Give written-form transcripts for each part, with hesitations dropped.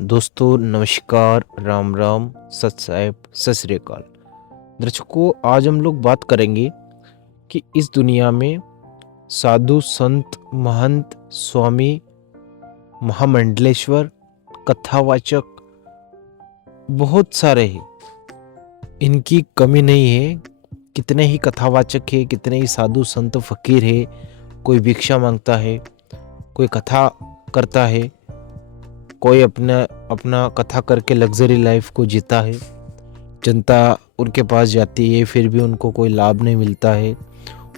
दोस्तों नमस्कार, राम राम, सत साहेब, सत श्री अकाल। दर्शकों, आज हम लोग बात करेंगे कि इस दुनिया में साधु संत महंत स्वामी महामंडलेश्वर कथावाचक बहुत सारे हैं। इनकी कमी नहीं है। कितने ही कथावाचक है, कितने ही साधु संत फकीर है। कोई भिक्षा मांगता है, कोई कथा करता है, कोई अपना अपना कथा करके लग्जरी लाइफ को जीता है। जनता उनके पास जाती है, फिर भी उनको कोई लाभ नहीं मिलता है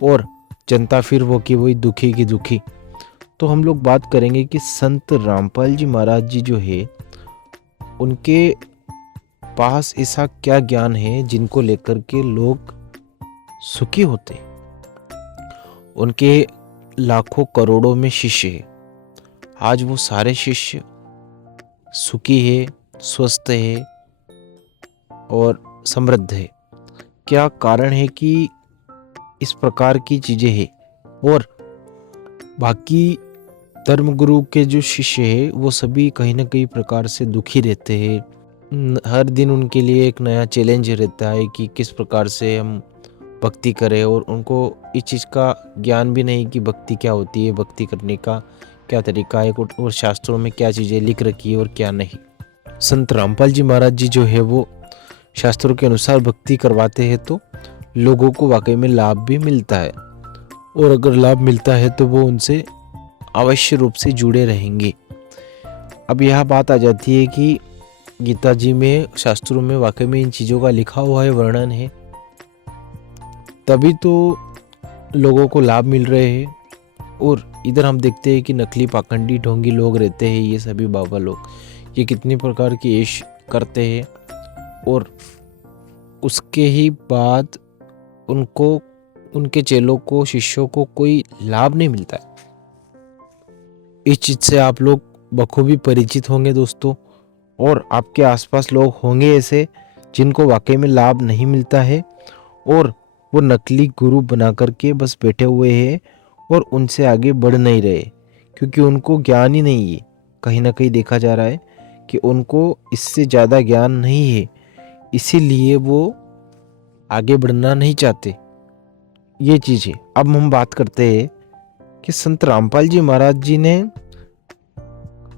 और जनता फिर वो की वही दुखी की दुखी। तो हम लोग बात करेंगे कि संत रामपाल जी महाराज जी जो है, उनके पास ऐसा क्या ज्ञान है जिनको लेकर के लोग सुखी होते। उनके लाखों करोड़ों में शिष्य है। आज वो सारे शिष्य सुखी है, स्वस्थ है और समृद्ध है। क्या कारण है कि इस प्रकार की चीजें हैं? और बाकी धर्मगुरु के जो शिष्य है वो सभी कहीं ना कहीं प्रकार से दुखी रहते हैं। हर दिन उनके लिए एक नया चैलेंज रहता है कि किस प्रकार से हम भक्ति करें, और उनको इस चीज़ का ज्ञान भी नहीं कि भक्ति क्या होती है, भक्ति करने का क्या तरीका है और शास्त्रों में क्या चीज़ें लिख रखी है और क्या नहीं। संत रामपाल जी महाराज जी जो है वो शास्त्रों के अनुसार भक्ति करवाते हैं तो लोगों को वाकई में लाभ भी मिलता है, और अगर लाभ मिलता है तो वो उनसे अवश्य रूप से जुड़े रहेंगे। अब यह बात आ जाती है कि गीता जी में, शास्त्रों में वाकई में इन चीज़ों का लिखा हुआ है, वर्णन है, तभी तो लोगों को लाभ मिल रहे हैं। और इधर हम देखते हैं कि नकली पाखंडी ढोंगी लोग रहते हैं, ये सभी बाबा लोग, ये कितनी प्रकार की ऐश करते हैं और उसके ही बाद उनको, उनके चेलों को, शिष्यों को कोई लाभ नहीं मिलता है। इस चीज़ से आप लोग बखूबी परिचित होंगे दोस्तों, और आपके आसपास लोग होंगे ऐसे जिनको वाकई में लाभ नहीं मिलता है और वो नकली गुरु बना करके बस बैठे हुए हैं और उनसे आगे बढ़ नहीं रहे, क्योंकि उनको ज्ञान ही नहीं है। कहीं ना कहीं देखा जा रहा है कि उनको इससे ज़्यादा ज्ञान नहीं है, इसीलिए वो आगे बढ़ना नहीं चाहते। ये चीज़ है। अब हम बात करते हैं कि संत रामपाल जी महाराज जी ने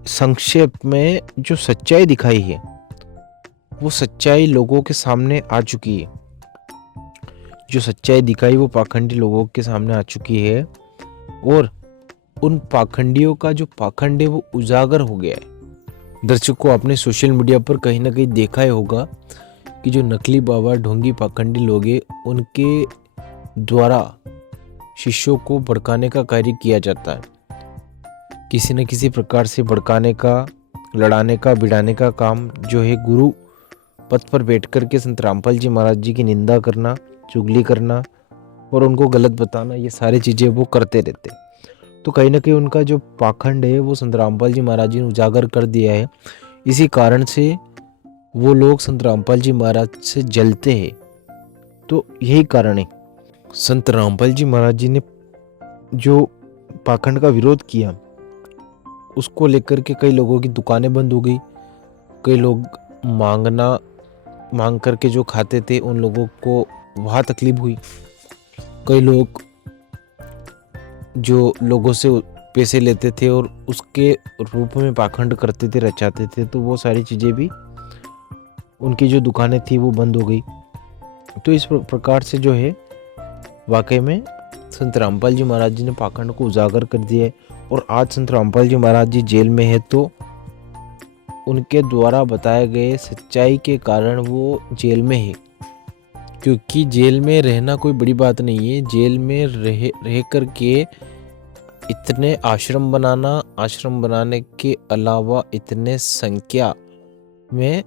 संक्षेप में जो सच्चाई दिखाई है, वो सच्चाई लोगों के सामने आ चुकी है। जो सच्चाई दिखाई वो पाखंडी लोगों के सामने आ चुकी है, और उन पाखंडियों का जो पाखंड है वो उजागर हो गया है। दर्शकों, आपने सोशल मीडिया पर कहीं ना कहीं देखा ही होगा कि जो नकली बाबा ढोंगी पाखंडी लोग हैं, उनके द्वारा शिष्यों को भड़काने का कार्य किया जाता है। किसी न किसी प्रकार से भड़काने का, लड़ाने का, भिड़ाने का काम जो है, गुरु पद पर बैठ कर के संत रामपाल जी महाराज जी की निंदा करना, चुगली करना और उनको गलत बताना, ये सारी चीज़ें वो करते रहते। तो कहीं ना कहीं उनका जो पाखंड है वो संत रामपाल जी महाराज जी ने उजागर कर दिया है। इसी कारण से वो लोग संत रामपाल जी महाराज से जलते हैं। तो यही कारण है। संत रामपाल जी महाराज जी ने जो पाखंड का विरोध किया, उसको लेकर के कई लोगों की दुकानें बंद हो गई। कई लोग मांग करके जो खाते थे उन लोगों को वहाँ तकलीफ हुई। कई लोग जो लोगों से पैसे लेते थे और उसके रूप में पाखंड करते थे, रचाते थे, तो वो सारी चीज़ें भी, उनकी जो दुकानें थी वो बंद हो गई। तो इस प्रकार से जो है, वाकई में संत रामपाल जी महाराज जी ने पाखंड को उजागर कर दिया है। और आज संत रामपाल जी महाराज जी जेल में है, तो उनके द्वारा बताए गए सच्चाई के कारण वो जेल में है। क्योंकि जेल में रहना कोई बड़ी बात नहीं है। जेल में रह कर के इतने आश्रम बनाना, आश्रम बनाने के अलावा इतने संख्या में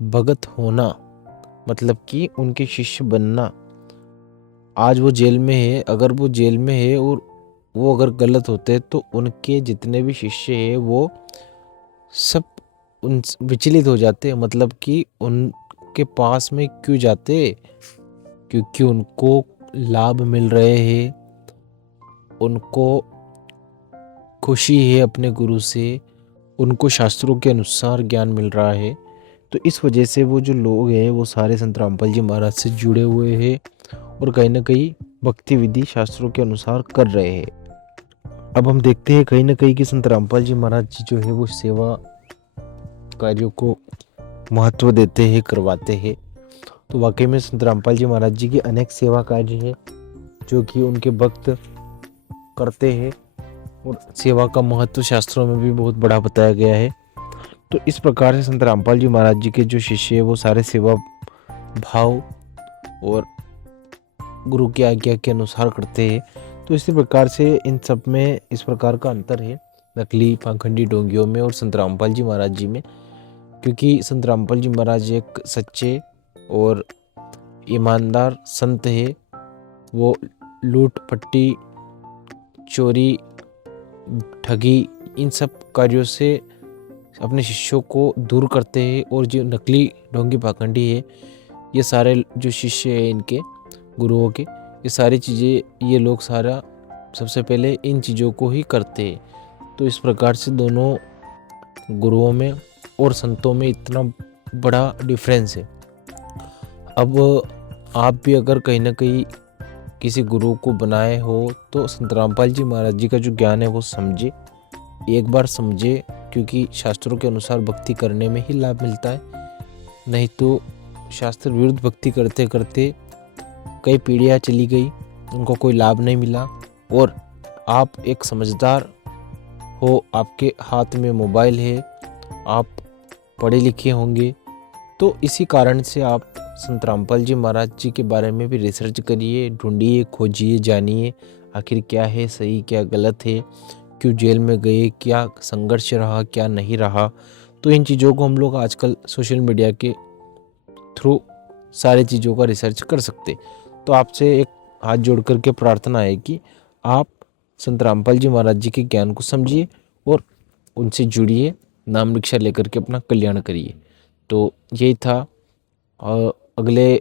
भगत होना, मतलब कि उनके शिष्य बनना। आज वो जेल में है, अगर वो जेल में है और वो अगर गलत होते तो उनके जितने भी शिष्य हैं वो सब उन विचलित हो जाते, मतलब कि उनके पास में क्यों जाते, क्योंकि उनको लाभ मिल रहे हैं, उनको खुशी है अपने गुरु से, उनको शास्त्रों के अनुसार ज्ञान मिल रहा है। तो इस वजह से वो जो लोग हैं वो सारे संत रामपाल जी महाराज से जुड़े हुए हैं और कहीं ना कहीं भक्ति विधि शास्त्रों के अनुसार कर रहे हैं। अब हम देखते हैं कहीं ना कहीं कि संत रामपाल जी महाराज जी जो है वो सेवा कार्यों को महत्व देते हैं, करवाते हैं। तो वाकई में संत रामपाल जी महाराज जी के अनेक सेवा कार्य हैं जो कि उनके भक्त करते हैं और सेवा का महत्व शास्त्रों में भी बहुत बड़ा बताया गया है। तो इस प्रकार से संत रामपाल जी महाराज जी के जो शिष्य है वो सारे सेवा भाव और गुरु की आज्ञा के अनुसार करते हैं। तो इसी प्रकार से इन सब में इस प्रकार का अंतर है नकली पाखंडी ढोंगियों में और संत रामपाल जी महाराज जी में, क्योंकि संत रामपाल जी महाराज एक सच्चे और ईमानदार संत है। वो लूट पट्टी, चोरी, ठगी इन सब कार्यों से अपने शिष्यों को दूर करते हैं। और जो नकली ढोंगी पाखंडी है, ये सारे जो शिष्य हैं इनके गुरुओं के, ये सारी चीज़ें ये लोग सारा सबसे पहले इन चीज़ों को ही करते हैं। तो इस प्रकार से दोनों गुरुओं में और संतों में इतना बड़ा डिफरेंस है। अब आप भी अगर कहीं ना कहीं किसी गुरु को बनाए हो तो संत रामपाल जी महाराज जी का जो ज्ञान है वो समझे, एक बार समझे, क्योंकि शास्त्रों के अनुसार भक्ति करने में ही लाभ मिलता है। नहीं तो शास्त्र विरुद्ध भक्ति करते करते कई पीढ़ियाँ चली गई, उनको कोई लाभ नहीं मिला। और आप एक समझदार हो, आपके हाथ में मोबाइल है, आप पढ़े लिखे होंगे, तो इसी कारण से आप संत रामपाल जी महाराज जी के बारे में भी रिसर्च करिए, ढूंढिए, खोजिए, जानिए आखिर क्या है सही, क्या गलत है, क्यों जेल में गए, क्या संघर्ष रहा, क्या नहीं रहा। तो इन चीज़ों को हम लोग आजकल सोशल मीडिया के थ्रू सारी चीज़ों का रिसर्च कर सकते। तो आपसे एक हाथ जोड़ करके प्रार्थना है कि आप संत रामपाल जी महाराज जी के ज्ञान को समझिए और उनसे जुड़िए, नाम दीक्षा लेकर के अपना कल्याण करिए। तो यही था। और अगले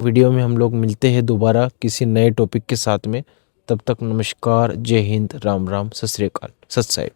वीडियो में हम लोग मिलते हैं दोबारा किसी नए टॉपिक के साथ में। तब तक नमस्कार, जय हिंद, राम राम, सत श्री अकाल, सत साहिब।